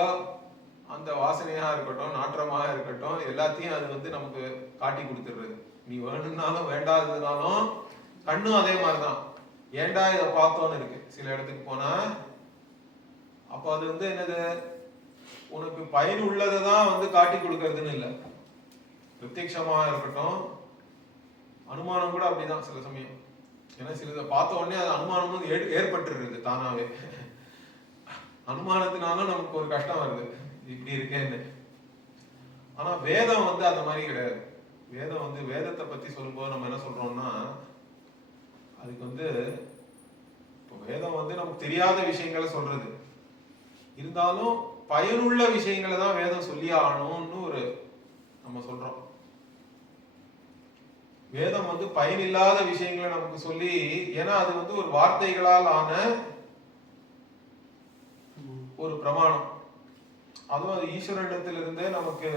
அந்த வாசனையா இருக்கட்டும், நாற்றமாக இருக்கட்டும், எல்லாத்தையும் அது வந்து நமக்கு காட்டி கொடுத்துடுறது. நீ வேணும்னாலும் வேண்டாததுனாலும். கண்ணும் அதே மாதிரிதான், ஏண்டா இதை பார்த்தோன்னு இருக்கு சில இடத்துக்கு போனா. அப்ப அது வந்து என்னது, உனக்கு பயன் உள்ளதை தான் வந்து காட்டி கொடுக்கறதுன்னு இல்லை. பிரத்யக்ஷமா இருக்கட்டும், அனுமானம் கூட அப்படிதான் சில சமயம். ஏன்னா சிலதை பார்த்த உடனே அது அனுமானம் ஏற்பட்டுருது தானாவே. அனுமானத்தினாலும் நமக்கு ஒரு கஷ்டம் வருது, இப்படி இருக்கேன்னு. ஆனா வேதம் வந்து அந்த மாதிரி கிடையாது. வேதம் வந்து, வேதத்தை பத்தி சொல்லும்போது நம்ம என்ன சொல்றோம்னா, அதுக்கு வந்து வேதம் வந்து நமக்கு தெரியாத விஷயங்களை சொல்றது, இருந்தாலும் பயனுள்ள விஷயங்களை தான் வேதம் சொல்லி ஆகணும்னு ஒரு நம்ம சொல்றோம். வேதம் வந்து பயனில்லாத விஷயங்களை நமக்கு சொல்லி, ஏன்னா அது வந்து ஒரு வார்த்தைகளால் ஆன ஒரு பிரமாணம். அதுவும் அது ஈஸ்வரனிடத்திலிருந்தே நமக்கு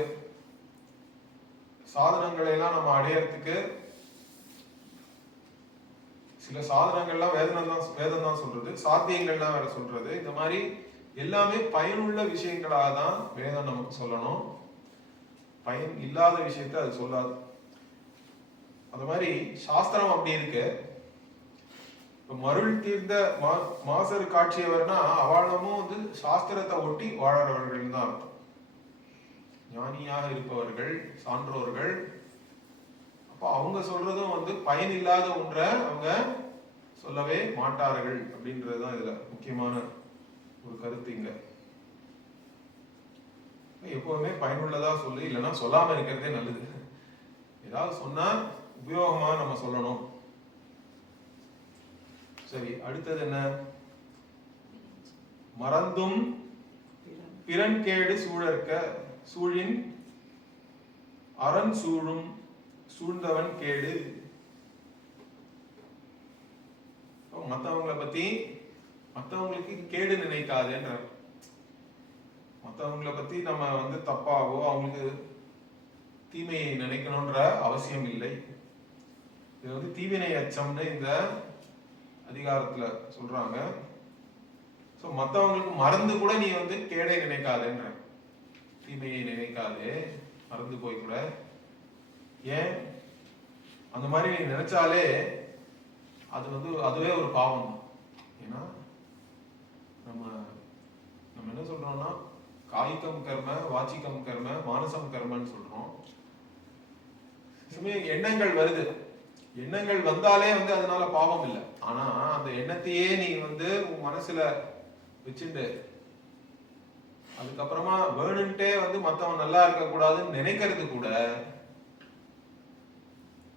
சாதனங்களை எல்லாம் நம்ம அடையறதுக்கு சில சாதனங்கள்லாம் வேதம் தான் சொல்றது, சாத்தியங்கள்லாம் வேற சொல்றது. இந்த மாதிரி எல்லாமே பயனுள்ள விஷயங்களாக தான் வேதம் நமக்கு சொல்லணும். பயன் இல்லாத விஷயத்தை அது சொல்லாது. அது மாதிரி சாஸ்திரம் அப்படி இருக்கு. மருள் தீர்ந்த மாசரு காட்சியவர்னா அவளமும் வந்து சாஸ்திரத்தை ஒட்டி வாழறவர்கள் தான் அர்த்தம். ஞானியாக இருப்பவர்கள், சான்றோர்கள். அப்போ அவங்க சொல்றதும் வந்து பயன் இல்லாத ஒன்றை அவங்க சொல்லவே மாட்டார்கள் அப்படின்றதுதான் இதுல முக்கியமான ஒரு கருத்து. இங்க எப்பவுமே பயனுள்ளதா சொல்லு, இல்லைன்னா சொல்லாம இருக்கிறதே நல்லது. ஏதாவது சொன்னா உபயோகமா நம்ம சொல்லணும். சரி, அடுத்தது என்ன? மறந்தும் பிறன் கேடு சூழற்க சூழின் அரண் சூழும் சூழ்ந்தவன் கேடு. மற்றவங்களை பத்தி மற்றவங்களுக்கு கேடு நினைக்காதுன்ற, மற்றவங்களை பத்தி நம்ம வந்து தப்பாவோ அவங்களுக்கு தீமையை நினைக்கணும்ன்ற அவசியம் இல்லை. இது வந்து தீவினை அச்சம்னு இந்த அதிகாரத்துல சொல்றாங்க. ஸோ மற்றவங்களுக்கு மறந்து கூட நீ வந்து கேடை நினைக்காதுன்ற, தீமையை நினைக்காதே, மறந்து போய் கூட. ஏன் அந்த மாதிரி நீ நினைச்சாலே அது வந்து அதுவே ஒரு பாவம் தான். ஏன்னா நம்ம நம்ம என்ன சொல்றோம்னா காய்கம் கர்ம, வாச்சிக்கம் கர்ம, மானசம் கர்மன்னு சொல்றோம். எண்ணங்கள் வருது, எண்ணங்கள் வந்தாலே வந்து அதனால பாவம் இல்லை. ஆனா அந்த எண்ணத்தையே நீ வந்து உன் மனசுல வச்சுட்டு அதுக்கப்புறமா வேணுன்ட்டே வந்து மத்தவன் நல்லா இருக்க கூடாதுன்னு நினைக்கிறது கூட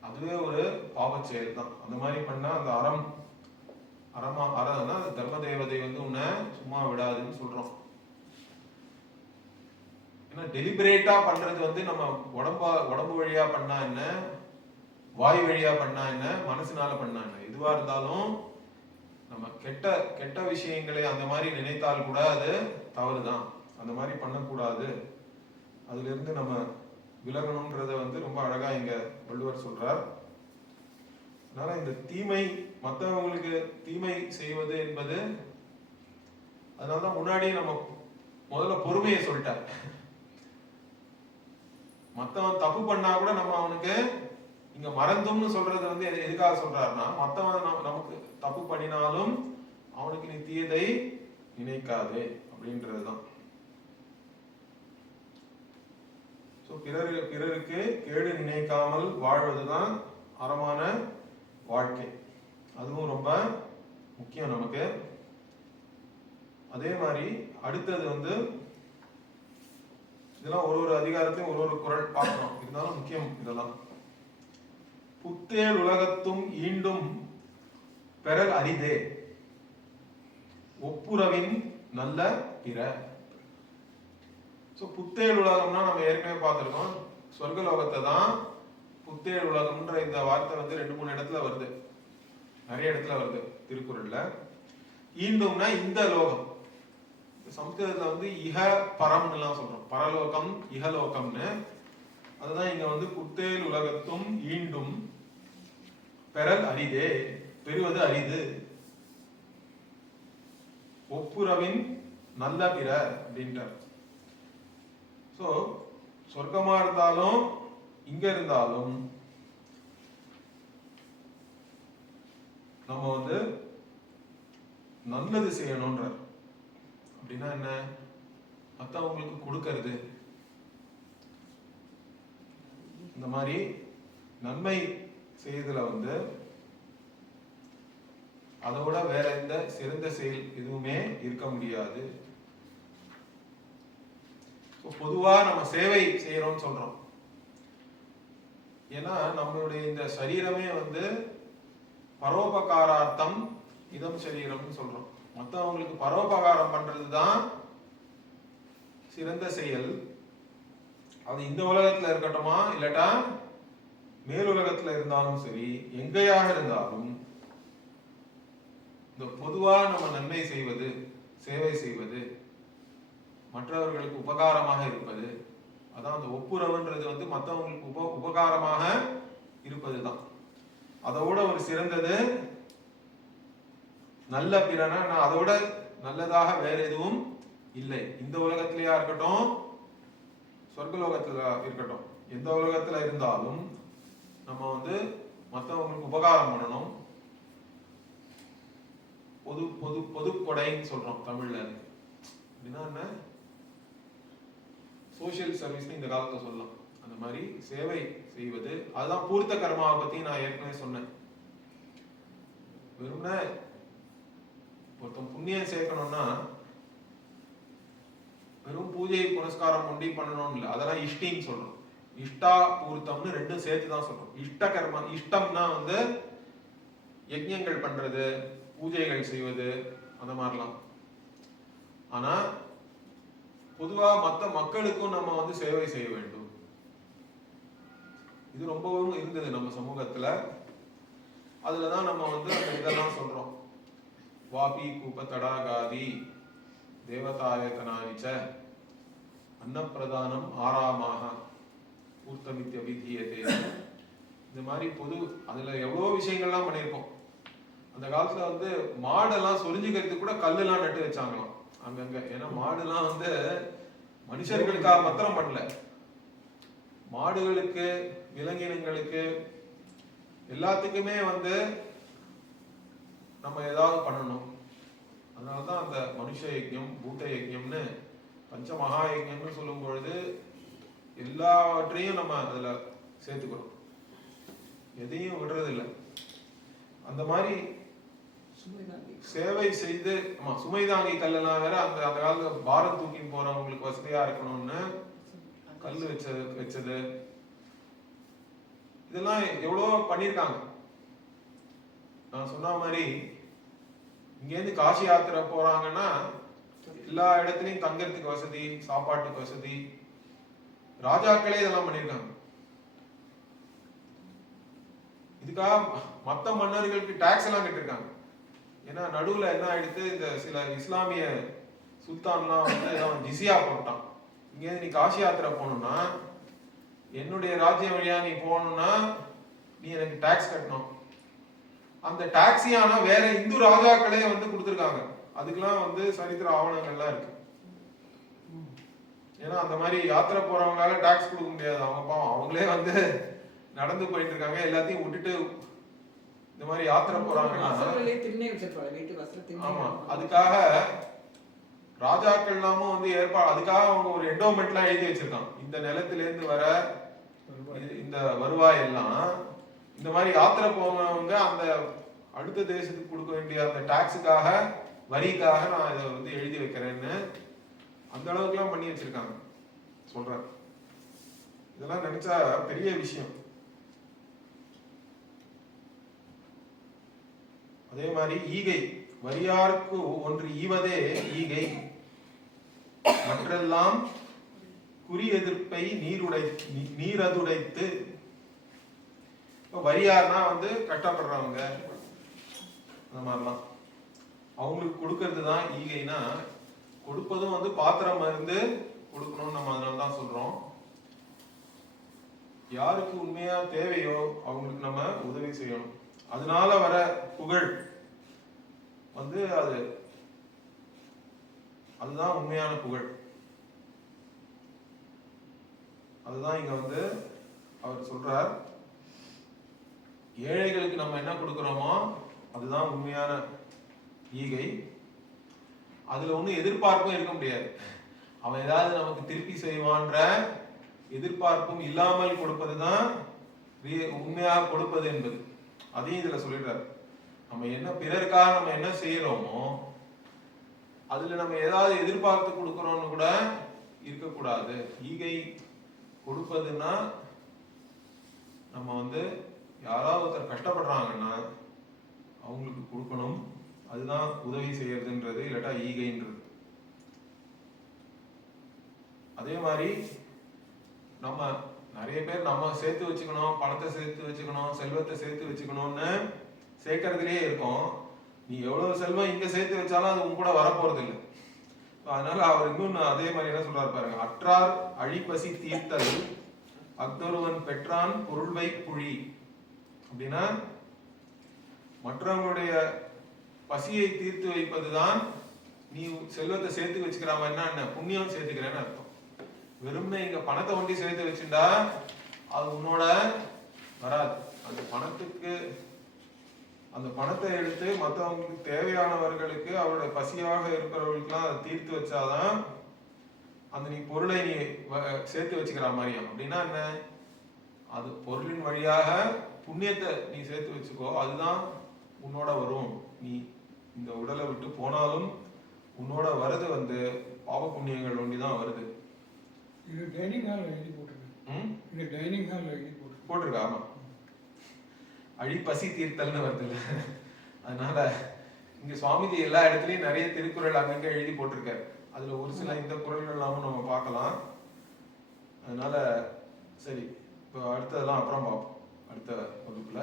அதுவே ஒரு பாவ செயல் தான். அந்த மாதிரி பண்ணா அந்த அறம்னா தர்ம தேவதை வந்து உன்னை சும்மா விடாதுன்னு சொல்றோம். ஏன்னா டெலிபரேட்டா பண்றது வந்து நம்ம உடம்பு வழியா பண்ணா என்ன, வாய் வழியா பண்ணா என்ன, மனசுனால பண்ணா என்ன, எதுவா இருந்தாலும் நம்ம கெட்ட விஷயங்களை அந்த மாதிரி நினைத்தால் கூட அது தவறுதான். அந்த மாதிரி பண்ணக்கூடாது. அதுல இருந்து நம்ம விலகணும்ன்றத வந்து ரொம்ப அழகா இங்க வள்ளுவர் சொல்றார். அதனால இந்த தீமை, மற்றவங்களுக்கு தீமை செய்வது என்பது, அதனாலதான் முன்னாடி நம்ம முதல்ல பொறுமையை சொல்லிட்டார். மற்றவன் தப்பு பண்ணா கூட நம்ம அவனுக்கு இங்க மறந்தும்னு சொல்றது வந்து எதுக்காக சொல்றாருன்னா, மற்றவன் நமக்கு தப்பு பண்ணினாலும் அவனுக்கு நீ தீயதை நினைக்காது அப்படின்றதுதான். பிறருக்கு கேடு நினைக்காமல் வாழ்வதுதான் அறமான வாழ்க்கை. அதுவும் ரொம்ப முக்கியம் நமக்கு. அதே மாதிரி அடுத்தது வந்து இதெல்லாம் ஒரு அதிகாரத்தையும் ஒரு குறள் பார்க்கணும், இருந்தாலும் முக்கியம் இதெல்லாம். புத்தேல் உலகத்தும் ஈண்டும் பெறல் அரிதே ஒப்புரவின் நல்ல பிற. புத்தேல் உலகம்னா நம்ம ஏற்கனவே பார்த்திருக்கோம், சொர்க்கலோகத்தை தான் புத்தேல் உலகம்ன்ற இந்த வார்த்தை வந்து 2-3 இடத்துல வருது, நிறைய இடத்துல வருது திருக்குறள்ல. ஈண்டும்னா இந்த லோகம், சம்ஸ்கிருதத்துல வந்து இஹ பரம்னு எல்லாம் சொல்றோம், பரலோகம் இஹலோகம்னு. அதுதான் இங்க வந்து புத்தேல் உலகத்தும் ஈண்டும் பெறல் அரிதே, பெறுவது அரிது, ஒப்புரவின் நல்ல பிற அப்படின்றார். சோ சொர்க்கமா இருந்தாலும் இங்க இருந்தாலும் நம்ம வந்து நல்லது செய்யணும்ன்ற. அப்படின்னா என்ன? மற்றவங்களுக்கு கொடுக்கறது, இந்த மாதிரி நன்மை செய்யறதுல வந்து அதோட வேற எந்த சிறந்த செயல் எதுவுமே இருக்க முடியாது. பொதுவா நம்ம சேவை செய்யறோம்னு சொல்றோம். ஏன்னா நம்மளுடைய இந்த சரீரமே வந்து பரோபகாரார்த்தம் இதம் சரீரம்னு சொல்றோம். மற்றவங்களுக்கு பரோபகாரம் பண்றதுதான் சிறந்த செயல். அது இந்த உலகத்துல இருக்கட்டுமா இல்லட்டா மேலுலகத்துல இருந்தாலும் சரி, எங்கேயாக இருந்தாலும் இந்த பொதுவா நம்ம நன்மை செய்வது, சேவை செய்வது, மற்றவர்களுக்கு உபகாரமாக இருப்பது, அதான் அந்த ஒப்புரவுன்றது வந்து மற்றவங்களுக்கு உபகாரமாக இருப்பதுதான். அதோட ஒரு சிறந்தது நல்ல பிறனா, அதோட நல்லதாக வேற எதுவும் இல்லை. இந்த உலகத்திலேயா இருக்கட்டும், சொர்க்கலோகத்துல இருக்கட்டும், எந்த உலகத்துல இருந்தாலும் நம்ம வந்து மற்றவங்களுக்கு உபகாரம் பண்ணணும். பொது பொது பொது கொடைன்னு சொல்றோம் தமிழ்ல. அப்படின்னா என்ன? சோசியல் சர்வீஸ் இந்த காலத்துல சொல்லலாம். அந்த மாதிரி சேவை செய்வது, அதுதான் பூர்த்த கர்மாவை பத்தி நான் ஏற்கனவே சொன்னேன். வெறும்னா ஒருத்தன் புண்ணியம் சேர்க்கணும்னா வெறும் பூஜை புனஸ்காரம் ஒண்டி பண்ணணும் இல்லை, அதெல்லாம் இஷ்டின்னு சொல்றோம். இஷ்டா பூர்த்தம்னு ரெண்டும் சேர்த்து தான் சொல்றோம். இஷ்ட கர்மா, இஷ்டம்னா வந்து யஜ்ஞங்கள் பண்றது, பூஜைகள் செய்வது, அந்த மாதிரிலாம். ஆனா பொதுவா மற்ற மக்களுக்கும் நம்ம வந்து சேவை செய்ய வேண்டும். இது ரொம்பவும் இருந்தது நம்ம சமூகத்துல. அதுலதான் நம்ம வந்து அந்த இதெல்லாம் சொல்றோம். வாபி கூப தடாகாதி தேவதாயத்தனாரிச்ச அன்னப்பிரதானம் ஆறாமாக பூர்த்தமித்ய விதியதே. இந்த மாதிரி பொது அதுல எவ்வளவு விஷயங்கள்லாம் பண்ணியிருக்கோம். அந்த காலத்துல வந்து மாடெல்லாம் சொரிஞ்சுக்கிறதுக்கு கூட கல்லுலாம் நட்டு வச்சாங்களாம் அங்கங்க. ஏன்னா மாடுலாம் வந்து மனுஷர்களுக்காக மாத்திரம் பண்ணல, மாடுகளுக்கு விலங்கினங்களுக்கு எல்லாத்துக்குமே வந்து நம்ம ஏதாவது பண்ணணும். அதனாலதான் அந்த மனுஷ யஜ்ஞம், பூத யஜ்ஞம்னு பஞ்ச மகா யஜ்ஞம்னு சொல்லும் பொழுது எல்லாவற்றையும் நம்ம அதுல சேர்த்துக்கிறோம், எதையும் விடுறது இல்லை. அந்த மாதிரி சேவை செய்து, ஆமா சுமைதாங்கி கல்லெல்லாம் வேற அந்த அந்த காலத்துல பாரம் தூக்கின்னு போறவங்களுக்கு வசதியா இருக்கணும்னு கல் வச்சது இதெல்லாம் எவ்வளோ பண்ணியிருக்காங்க. நான் சொன்ன மாதிரி இங்கேருந்து காசி யாத்திரை போறாங்கன்னா எல்லா இடத்துலையும் தங்கறதுக்கு வசதி, சாப்பாட்டுக்கு வசதி, ராஜாக்களே இதெல்லாம் பண்ணியிருக்காங்க. இதுக்காக மற்ற மன்னர்களுக்கு டாக்ஸ் எல்லாம் கட்டிருக்காங்க. ஏன்னா நடுவுல என்ன ஆயிடுத்து, இந்த சில இஸ்லாமிய சுல்தான்லாம் வந்து ஜிசியா போட்டான். இங்கேருந்து நீ காசி யாத்திரை போகணும்னா, என்னுடைய ராஜ்யம் வழியா நீ போகணும்னா நீ எனக்கு டாக்ஸ் கட்டணும். அந்த டாக்ஸியானா வேற இந்து ராஜாக்களே வந்து கொடுத்துருக்காங்க. அதுக்கெல்லாம் வந்து சரித்திர ஆவணங்கள்லாம் இருக்கு. ஏன்னா அந்த மாதிரி யாத்திரை போறவங்களால டாக்ஸ் கொடுக்க முடியாது. அவங்க பாவம் அவங்களே வந்து நடந்து போயிட்டு இருக்காங்க. எல்லாத்தையும் விட்டுட்டு இந்த மாதிரி யாத்திரை போறாங்கன்னா, ஆமா அதுக்காக ராஜாக்கள் எல்லாமும் வந்து ஏற்பாடு, அதுக்காக அவங்க ஒரு என்டோமெண்ட் எல்லாம் எழுதி வச்சிருக்காங்க. இந்த நிலத்தில இருந்து வர இந்த வருவாய் எல்லாம் இந்த மாதிரி யாத்திரை போனவங்க அந்த அடுத்த தேசத்துக்கு கொடுக்க வேண்டிய அந்த டாக்ஸுக்காக, வரிக்காக நான் இதை வந்து எழுதி வைக்கிறேன்னு அந்த அளவுக்கு எல்லாம் பண்ணி வச்சிருக்காங்க சொல்றேன். இதெல்லாம் நினைச்சா பெரிய விஷயம். அதே மாதிரி ஈகை, வரியார்க்கு ஒன்று ஈவதே ஈகை, மற்றெல்லாம் குறி எதிர்ப்பை நீரதுடைத்து. வரியார்னா வந்து கஷ்டப்படுறவங்க, அந்த மாதிரிலாம் அவங்களுக்கு கொடுக்கறது தான் ஈகைனா. கொடுப்பதும் வந்து பாத்திரம் இருந்து கொடுக்கணும்னு நம்ம அதனால தான் சொல்றோம். யாருக்கு உண்மையா தேவையோ அவங்களுக்கு நம்ம உதவி செய்யணும். அதனால வர புகழ் வந்து அதுதான் உண்மையான புகழ். அதுதான் இங்க வந்து அவர் சொல்றார், ஏழைகளுக்கு நம்ம என்ன கொடுக்கிறோமோ அதுதான் உண்மையான ஈகை. அதுல ஒன்றும் எதிர்பார்ப்பும் இருக்க முடியாது. அவன் ஏதாவது நமக்கு திருப்பி செய்வான்ற எதிர்பார்ப்பும் இல்லாமல் கொடுப்பதுதான் உண்மையாக கொடுப்பது என்பது. அதையும் இதுல சொல்லிடுறாரு. நம்ம என்ன பிறருக்காக நம்ம என்ன செய்யறோமோ அதுல நம்ம ஏதாவது எதிர்பார்த்து கொடுக்கறோம்னு கூட இருக்கக்கூடாது. ஈகை கொடுப்பதுன்னா நம்ம வந்து யாராவது ஒருத்தர் கஷ்டப்படுறாங்கன்னா அவங்களுக்கு கொடுக்கணும். அதுதான் உதவி செய்யறதுன்றது, இல்லாட்டா ஈகைன்றது. அதே மாதிரி நம்ம நிறைய பேர் நம்ம சேர்த்து வச்சுக்கணும், பணத்தை சேர்த்து வச்சுக்கணும், செல்வத்தை சேர்த்து வச்சுக்கணும்னு சேர்க்கறதுலயே இருக்கும். நீ எவ்வளவு செல்வம் இங்க சேர்த்து வச்சாலும் அது உங்க கூட வரப்போறது இல்லை. அதனால அவர் இன்னொன்னு அதே மாதிரி என்ன சொல்றாரு பாருங்க, அற்றார் அழிப்பசி தீர்த்தல் அக்தொருவன் பெற்றான் பொருள்வை புழி. அப்படின்னா மற்றவங்களுடைய பசியை தீர்த்து வைப்பதுதான் நீ செல்வத்தை சேர்த்து வச்சுக்கிறாம என்ன புண்ணியம் சேர்த்துக்கிறேன்னு அர்த்தம். வெறும்னே இங்க பணத்தை ஒண்டி சேர்த்து வச்சுட்டா அது உன்னோட வராது. அந்த பணத்தை எடுத்து மற்றவங்களுக்கு தேவையானவர்களுக்கு அவருடைய பசியாக இருக்கிறவர்களுக்கெல்லாம் அதை தீர்த்து வச்சாதான் அந்த நீ பொருளை நீ சேர்த்து வச்சுக்கிற மாதிரியும். அப்படின்னா என்ன? அது பொருளின் வழியாக புண்ணியத்தை நீ சேர்த்து வச்சுக்கோ, அதுதான் உன்னோட வரும். நீ இந்த உடலை விட்டு போனாலும் உன்னோட வருது வந்து பாவ புண்ணியங்கள் ஒண்டிதான் வருது. இது டைனிங் ஹால் எழுதி போட்டிருக்கு. இது டைனிங் ஹால் எழுதி போட்டிருக்கா? ஆமா, அழிப்பசி தீர்த்தல்னு வருது இல்ல. அதனால இங்க சுவாமிஜி எல்லா இடத்துலயும் நிறைய திருக்குறள் அங்கங்க எழுதி போட்டிருக்காரு. அதுல ஒரு சில இந்த குறள்கள் எல்லாமும் நம்ம பார்க்கலாம். அதனால சரி, இப்போ அடுத்ததெல்லாம் அப்புறம் பார்ப்போம் அடுத்த வகுப்புல.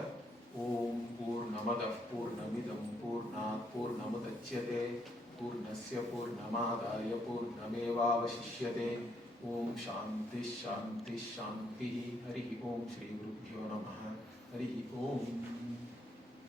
ஓம் பூர்ணமத பூர்ணமிதம் பூர்ணாத் பூர்ணமுதச்யதே பூர்ணஸ்ய பூர்ணமாதாய பூர்ணமேவாவசிஷ்யதே. ஓம் சாந்தி சாந்தி சாந்தி. ஹரி ஓம். ஸ்ரீ குருப்யோ நமः. ஹரி ஓம்.